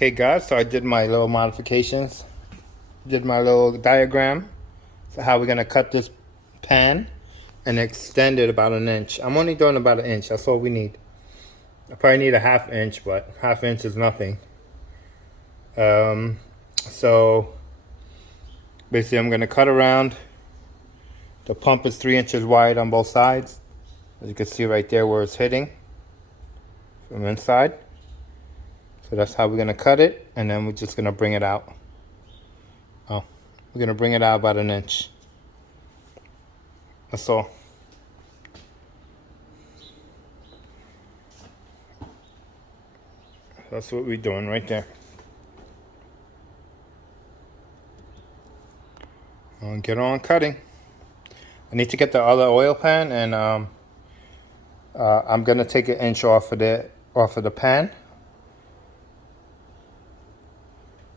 Okay guys, so I did my little modifications, did my little diagram for how we're going to cut this pan and extend it about an inch. I'm only doing about an inch, that's all we need. I probably need a ½ inch, but ½ inch is nothing. So basically I'm going to cut around. The pump is 3 inches wide on both sides, as you can see right there where it's hitting from inside. So that's how we're going to cut it, and then we're just going to bring it out. We're going to bring it out about an inch. That's all. That's what we're doing right there. I'll get on cutting. I need to get the other oil pan, and I'm going to take an inch off of the pan.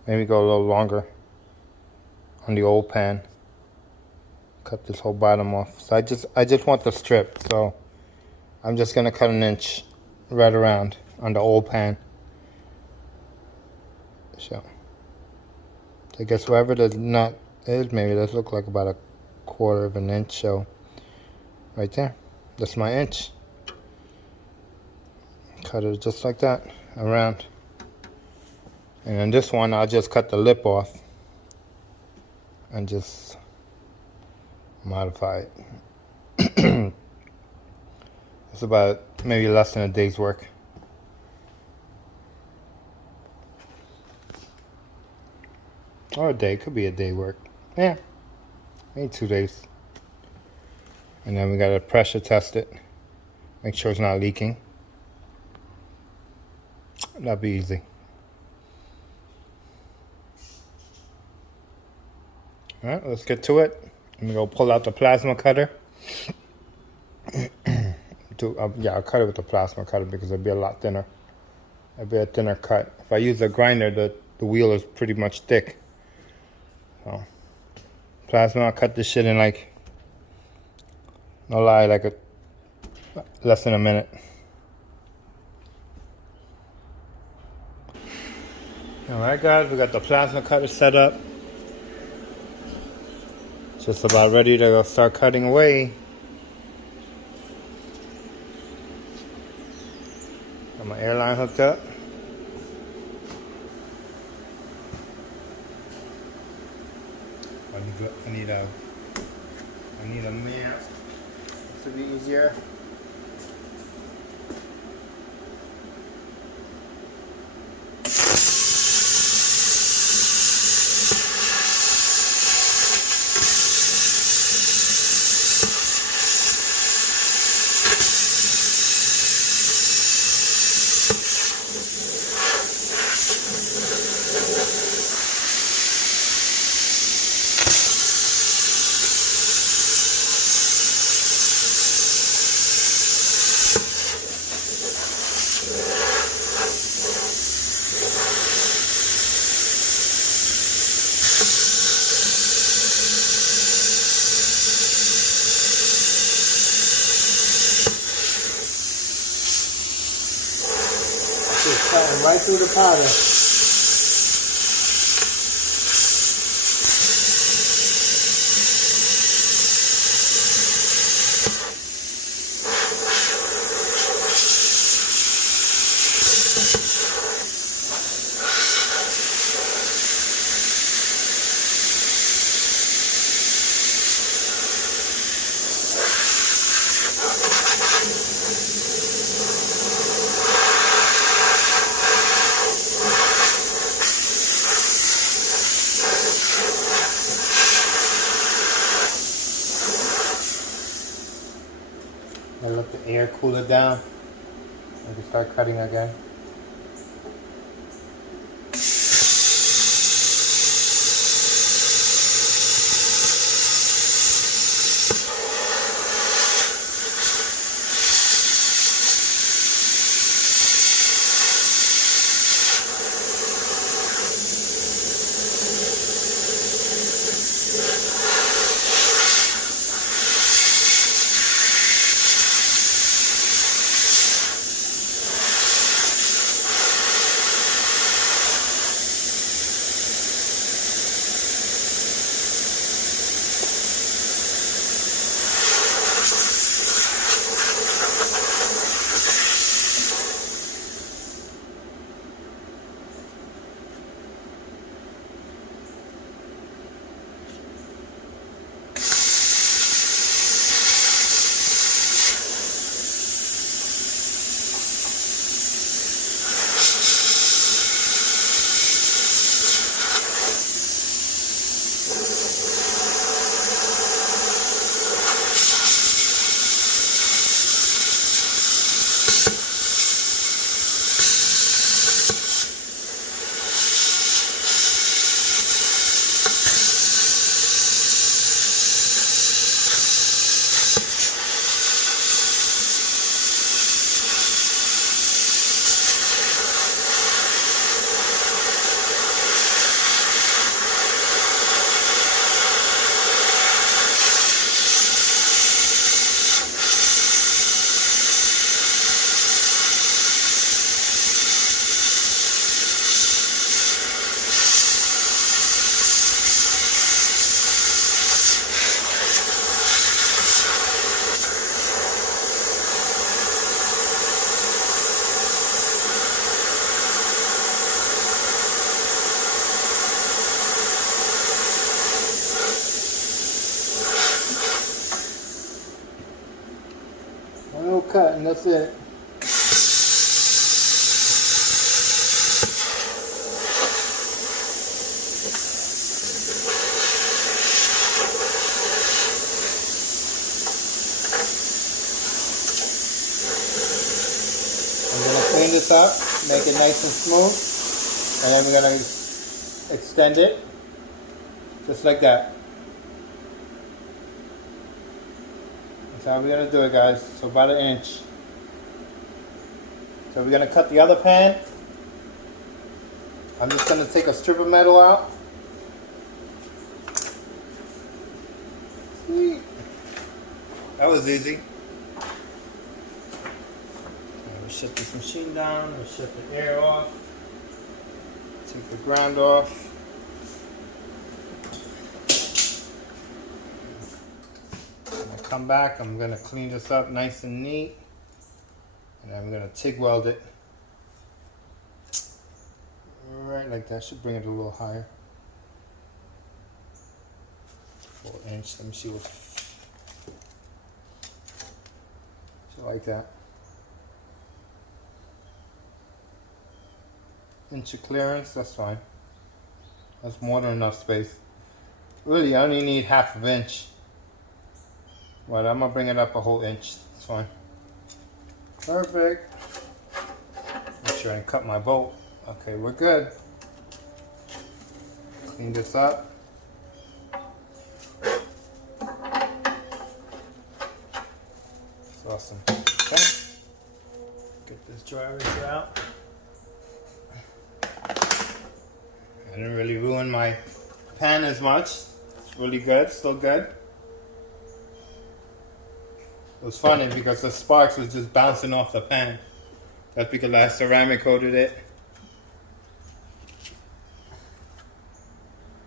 Maybe go a little longer on the old pan. Cut this whole bottom off. So I just want the strip. So I'm just gonna cut an inch right around on the old pan. So I guess wherever the nut is, maybe this look like about 1/4 of an inch. So right there, that's my inch. Cut it just like that around. And then this one, I'll just cut the lip off and just modify it. It's about maybe less than a day's work. Or a day, could be a day work. Yeah, maybe 2 days. And then we gotta pressure test it. Make sure it's not leaking. That'll be easy. All right, let's get to it. I'm gonna go pull out the plasma cutter. Yeah, I'll cut it with the plasma cutter because it'll be a lot thinner. It'll be a thinner cut. If I use a grinder, the wheel is pretty much thick. So, plasma, I'll cut this shit in like, no lie, like less than a minute. All right, guys, we got the plasma cutter set up. Just about ready to start cutting away. Got my airline hooked up. I need a mask. This will be easier. Just cutting right through the powder. I let the air cool it down. I can start cutting again. And that's it. I'm going to clean this up, make it nice and smooth, and then we're going to extend it just like that. That's how we're going to do it, guys. So about 1 inch. So we're going to cut the other pan. I'm just going to take a strip of metal out. Sweet. That was easy. We'll shut this machine down, we'll shut the air off, take the ground off. When I come back, I'm going to clean this up nice and neat, and I'm going to TIG weld it. Right like that, should bring it a little higher. 4 inch, let me see what. So like that. Inch of clearance, that's fine. That's more than enough space. Really, I only need 1/2 inch. But I'm gonna bring it up a whole inch. That's fine. Perfect. Make sure I cut my bolt. Okay, we're good. Clean this up. That's awesome. Okay. Get this dryer out. I didn't really ruin my pan as much. It's really good, still good. It was funny because the sparks was just bouncing off the pan. That's because I ceramic coated it.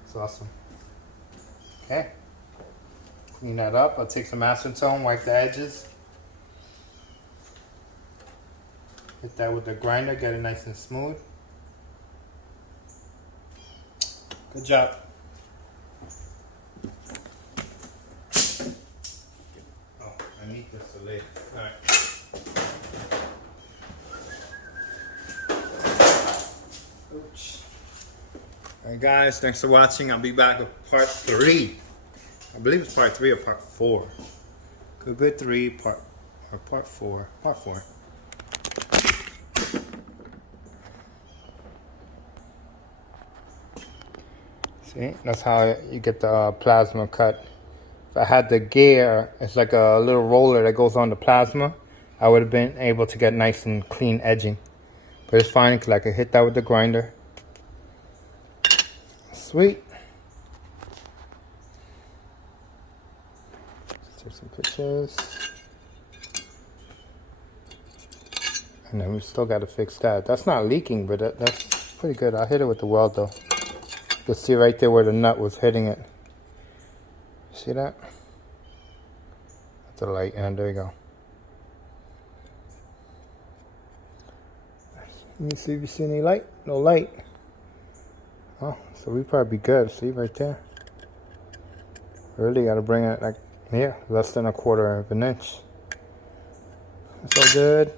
It's awesome. Okay. Clean that up. I'll take some acetone, wipe the edges. Hit that with the grinder, get it nice and smooth. Good job. Oh, I need this to lay. Alright. Ouch. Alright guys, thanks for watching. I'll be back with part 3. I believe it's part 3 or part 4. Good 3, part 4. Part 4. See, that's how you get the plasma cut. If I had the gear, it's like a little roller that goes on the plasma, I would have been able to get nice and clean edging. But it's fine because I can hit that with the grinder. Sweet. Let's take some pictures. And then we still got to fix that. That's not leaking, but that's pretty good. I hit it with the weld though. You can see right there where the nut was hitting it. See that? That's the light, and there you go. Let me see if you see any light. No light. Oh, so we probably be good. See right there? Really got to bring it like here, less than 1/4 of an inch. That's all good.